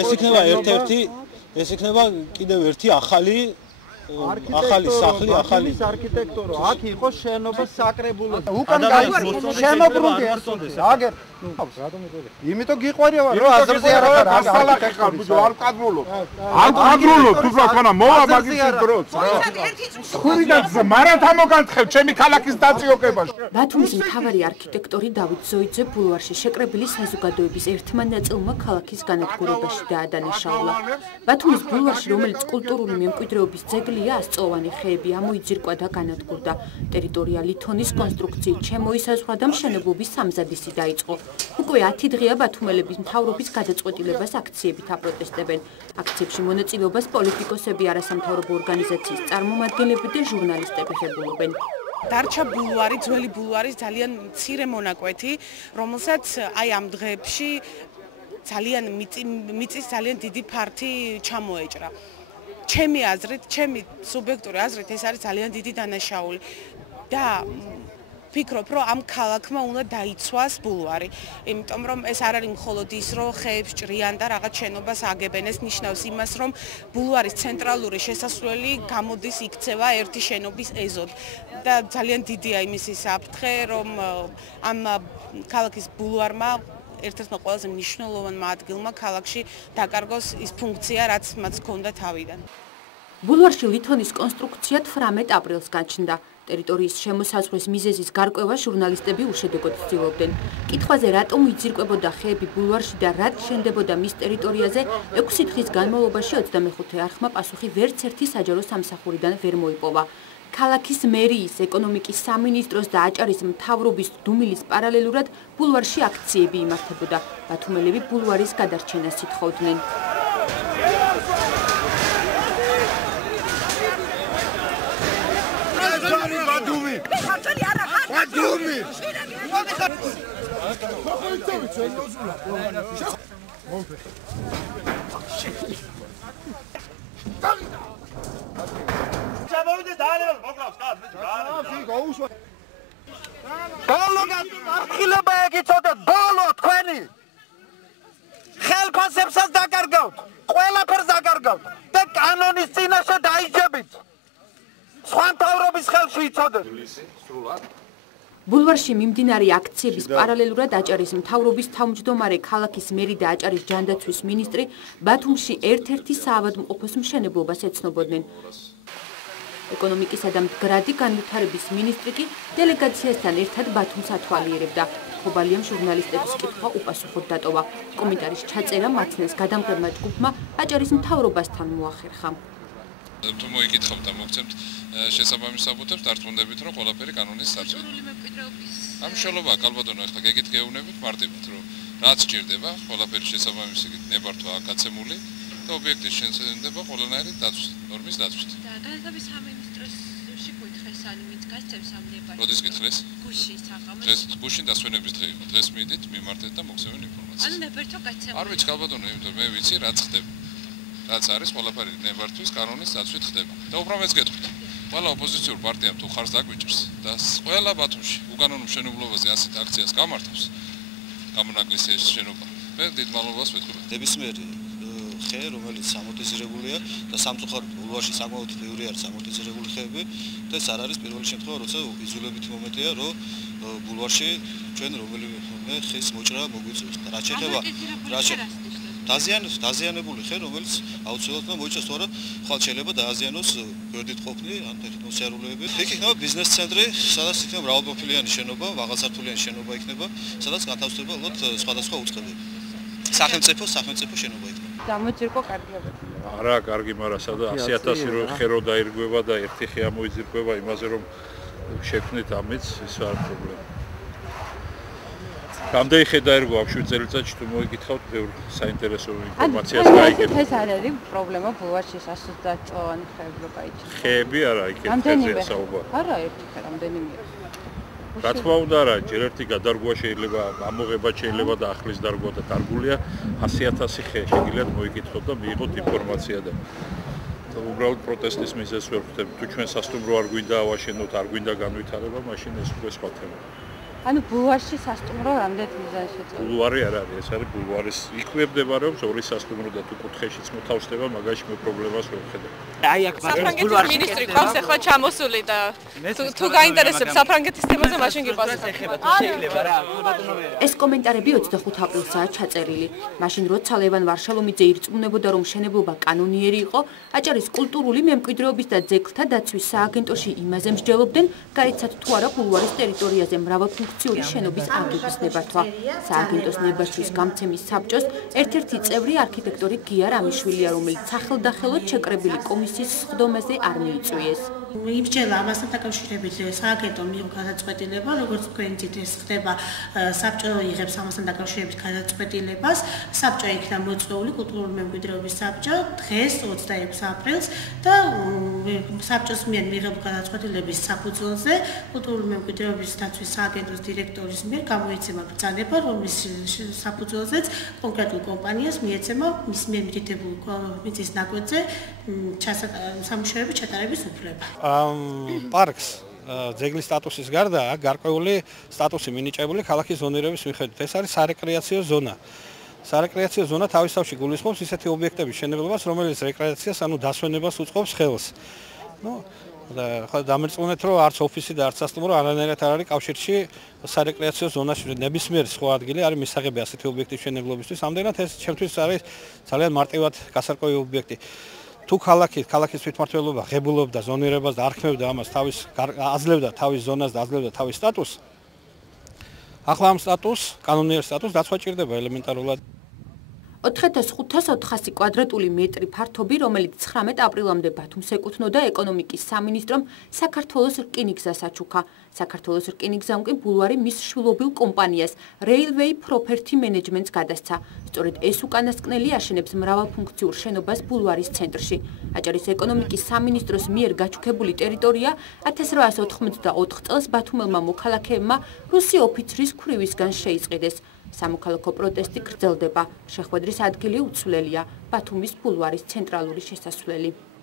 ეს იქნება კიდევ ერთი ახალი სახლი, ახალი არქიტექტურო. აქ იყო შენობა საკრებულო. უკან გაიწვია შემოbrunდი ერთოდეს. აგერ. იმიტომ გიყვარია რომ აზრზე არ არის არქიტექტურა. არ კადრულო. თუ რა მოვა მაგის დროს. ხურიდან მარათა მოგანთხევ ჩემი ქალაქის დაწიოკებაში. ბათუმის მთავარი არქიტექტორი დავით ზოიძე ბულვარში შეკრებილი საზოგადოების ერთმა ნაწილმა ქალაქის განადგურებაში დაადანაშაულა. ბათუმის ბულვარში, რომელიც კულტურული მემკვიდრეობის ძეგლია, ასწლოვანი ხეები ამოიძირკვა და განადგურდა. ტერიტორია ლითონის კონსტრუქციით შემოისაზღვრა და მშენებლობის სამზადისი დაიწყო. უკვე 10 დღეა ბათუმელების მთავრობის გადაწყვეტილებას აქციებით აპროტესტებენ. აქციებში მონაწილეობას პოლიტიკოსები, არასამთავრობო ორგანიზაციის წარმომადგენლები და ჟურნალისტები ღებულობენ. დარჩა ბულვარი, ძველი ბულვარის ძალიან მცირე მონაკვეთი, რომელსაც აი ამ დღეებში ძალიან მიწის ძალიან დიდი ფართი ჩამოეჭრა. ჩემი აზრით, ჩემი სუბიექტური აზრით ეს არის ძალიან დიდი დანაშაული და ვფიქრობ, რომ ამ ქალაქმა უნდა დაიცვას ბულვარი, იმიტომ რომ ეს არ არის მხოლოდ ის, რომ ხეებს ჭრიან და რაღაც შენობას აგებენ, ეს ნიშნავს იმას, რომ ბულვარის ცენტრალური შესასვლელი გამოდის იქცევა ერთი შენობის ეზოდ და ძალიან დიდია იმის საფრთხე, რომ ამ ქალაქის ბულვარმა ერთ-ერთმა ყველაზე მნიშვნელოვანმა ადგილმა ქალაქში დაკარგოს ის ფუნქცია, რაც მას ჰქონდა თავიდან. ბულვარში ლითონის კონსტრუქცია 18 აპრილს გაჩნდა. ტერიტორიის შემოსაზღვრის მიზეზის გარკვევა ჟურნალისტები უშედეგოდ ცდილობდნენ. კითხვაზე რატომ იძირკვებოდა ხეები ბულვარში და რაც შენდებოდა მის ტერიტორიაზე, 6 დღის განმავლობაში 25 არხმა პასუხი ვერც ერთი საჯარო სამსახურიდან ვერ მოიპოვა. ქალაქის მერიის, ეკონომიკის სამინისტროს და აჭარის მთავრობის დუმილის პარალელურად ბულვარში აქციები იმართებოდა. ბათუმელები ბულვარის გადარჩენას ითხოვდნენ. ახილება ეგიცოდეთ, ბოლო თქვენი ხელფასებსაც დაკარგავთ, ყველაფერს დაკარგავთ და კანონის წინაშე დაიჯებით. სხვა მთავრობის ხელში იცოდეთ. ბულვარში მიმდინარე აქციების პარალელურად აჭარის მთავრობის თავმჯდომარე, ქალაქის მერი და აჭარის ჯანდაცვის მინისტრი ბათუმში ერთ-ერთი საავადმყოფოს მშენებლობას ეცნობოდნენ. ეკონომიკისა და მდგრადი განვითარების მინისტრი კი დელეგაციასთან ერთად ბათუმს ათვალიერებდა. ხობალიამ ჟურნალისტების კითხვა უპასუხოდ დატოვა. კომენტარის ჩაწერა მათნეს გადამღებმა ჯგუფმა აჭარის მთავრობასთან მოახერხა. თუ მოიკითხავთ და მოგცემთ შესაბამის საბუთებს, დარწმუნდებით, რომ ყველაფერი კანონის სარწმუნოა. ამ შელობა კალბატონო ახლა გეკითხეუნებით მარტივად, რომ რაც ჭირდება, ყველაფერი შესაბამისი ნებართვა აკაცემული და ობიექტის შენდება ყველანაირი ნორმის დაცვით. და განათლების სამინისტროში გითხეს ანუ ვინც გასცემს ამ ნებართვას. როდის გითხეს? გუშინ საღამოს. დღეს გუშინ დასვენების დღე იყო. დღეს მიდით, მიმართეთ და მოგცემენ ინფორმაციას. ანუ ნებართვა გასცემული. არ ვიცი კალბატონო, იმიტომ მე ვიცი რაც ხდება. რაც არის ყველაფერი ნებართვის კანონის დაცვით ხდება. და უფრო მეც გეტყვით. ყველა ოპოზიციურ პარტიამ თუ ხარს დაგვიჭირს და ყველა ბათუმში უკანონო მშენებლობაზე ასეთ აქციას გამართავს. გამონაკლისის შენობა. მე დიდ მადლობას ვეთქვი. ნებისმიერი ხე, რომელიც სამორტიზირებულია და სამწუხაროდ ბულვარში საკმაოდ ბევრი არის სამორტიზირებული ხეები და ეს არ არის პირველი შემთხვევა, როცა იზოლებითი მომენტია, რომ ბულვარში ჩვენ რომელიმე ხეს მოჭრა მოგვიწევს. და რაც შეეხება დაზიანებული ხე, რომელიც აუცილებლად მოიჭრას, თორემ ხვალ შეიძლება დააზიანოს გვერდით ყოფნი ან ტექნოსიარულეები. იქ იქნება ბიზნეს ცენტრი, სადაც იქნება მრავალპროფილიანი შენობა, მაღალსართულიანი შენობა იქნება, სადაც განთავსდება ალბათ სხვადასხვა უწყებები. სახელმწიფო შენობა იქნება. გამოჭირკო კარგია. არა, კარგი, მაგრამ სადა 100,000 ხე რო დაირგვება და ერთი ხე ამოიძირკვება იმაზე, რომ შექმნით ამიც, ის არ პრობლემა. რამდენი ხე დაირგვა ამ 7 წელიწადში თუ მოიკითხავთ, ბევრ საინტერესო ინფორმაციას გაიგებთ. ეს არ არის პრობლემა ბულვარში 130 წლოვანი ხეები რო გაიჭრა. ხეები არა, იქ ერთია საუბარი. არა, ერთი ხე რამდენიმე. რა თქმა უნდა, რა, ჯერ ერთი გადარგვა შეიძლება, ამოღება შეიძლება და ახლის დარგვა და დარგულია 100,000 ხე. შეგიძლიათ მოიკითხოთ და მიიღოთ ინფორმაცია და უბრალოდ პროტესტის მიზეზს ვერ ხვდები. თუ ჩვენ სასტუმრო არ გვინდა ავაშენოთ, არ გვინდა განვითარება, მაშინ ეს უკვე სხვა თემა. ანუ ბულვარში სასტუმრო რამდენად მიზანი შეწყვეტა? ბულვარი არ არის, ეს არის ბულვარის იქვე მდებარეობს ორი სასტუმრო და თუ კუთხეშიც მოთავსდება, მაგაში მე პრობლემას ვერ ვხედავ. აი აქ ბულვარში მინისტრი ყავს ახლა ჩამოსული და თუ გაინტერესებს საფრანგეთის თემაზე, მაშინ გიყვარს ეხება თუ შეიძლება რა. ეს კომენტარები 25 აპრილსაა ჩაწერილი. მაშინ როცა ლევან ვარშალომიძე ირწმუნებოდა, რომ მშენებლობა კანონიერი იყო, აჭარის კულტურული მემკვიდრეობის და ძეგლთა დაცვის სააგენტოში იმაზე მსჯელობდნენ, გაიცათ თუ არა ბულვარის ტერიტორიაზე მრავალფუნქციური შენობის აგების ნებართვა. სააგენტოს ნებართვის გამცემის საბჭოს ერთ-ერთი წევრი არქიტექტორი გია რამიშვილია, რომელიც სახელდახელოდ შეკრებილი კომისიის სხდომაზე არ მიიწვიეს. იმსჯელა ამასთან დაკავშირებით სააგენტო მიიღო გადაწყვეტილება, როგორც თქვენით ეს ხდება, საბჭო იღებს ამასთან დაკავშირებით გადაწყვეტილებას. საბჭო იქნა მოწვეული კულტურული მემკვიდრეობის საბჭო დღეს 26 აპრილს და საბჭოს მიერ მიღებულ გადაწყვეტილების საფუძველზე კულტურული მემკვიდრეობის დაცვის სააგენტოს დირექტორის მიერ გამოიცემა ბრძანება, რომლის საფუძველზეც კონკრეტულ კომპანიას მიეცემა მის მიერ მითითებულ მიწის ნაკვეთზე სამუშაოების ჩატარების უფლება. პარკს ძეგლის სტატუსის გარდა გარკვეული სტატუსი მინიჭებული ქალაქის ზონირების მიხედვით. ეს არის სარეკრეაციო ზონა. სარეკრეაციო ზონა თავისთავში გულისხმობს ისეთი ობიექტების მშენებლობას, რომელიც რეკრეაციას, ანუ დასვენებას უწყობს ხელს. და დამერწმუნეთ, რომ არც ოფისი და არც სასტუმრო არანაირად არ არის კავშირში სარეკრეაციო ზონაში. ნებისმიერი სხვა ადგილი არის მისაღები ასეთი ობიექტის მშენებლობისთვის. ამდენად ეს ჩემთვის არის ძალიან მარტივად გასარკვევი ობიექტი. თუ ქალაქის თვითმმართველობა ღებულობდა ზონირებას და არქმევდა ამას აძლევდა თავის ზონას და აძლევდა თავის სტატუსს, ახლა ამ სტატუსს, კანონიერ სტატუსს დაცვა ჭირდება ელემენტარულად. 4500 კვადრატული მეტრი ფართობი, რომელიც 19 აპრილამდე ბათუმს ეკუთვნოდა ეკონომიკის სამინისტრომ, საქართველოს რკინიგზას აჩუქა. საქართველოს რკინიგზამ კი ბულვარი მის შვილობილ კომპანიას Railway Property Management-ს გადასცა. სწორედ ეს უკანასკნელი აშენებს მრავალფუნქციურ შენობას ბულვარის ცენტრში. აჭარის ეკონომიკის სამინისტროს მიერ გაჩუქებული ტერიტორია 1884 წელს ბათუმელმა მოქალაქეებმა რუსი ოფიცრის ქვრივისგან შეიწყიდეს. სამოქალაქო პროტესტი გრძელდება. შეხვედრის ადგილი უცვლელია ბათუმის ბულვარის ცენტრალური შესასვლელი.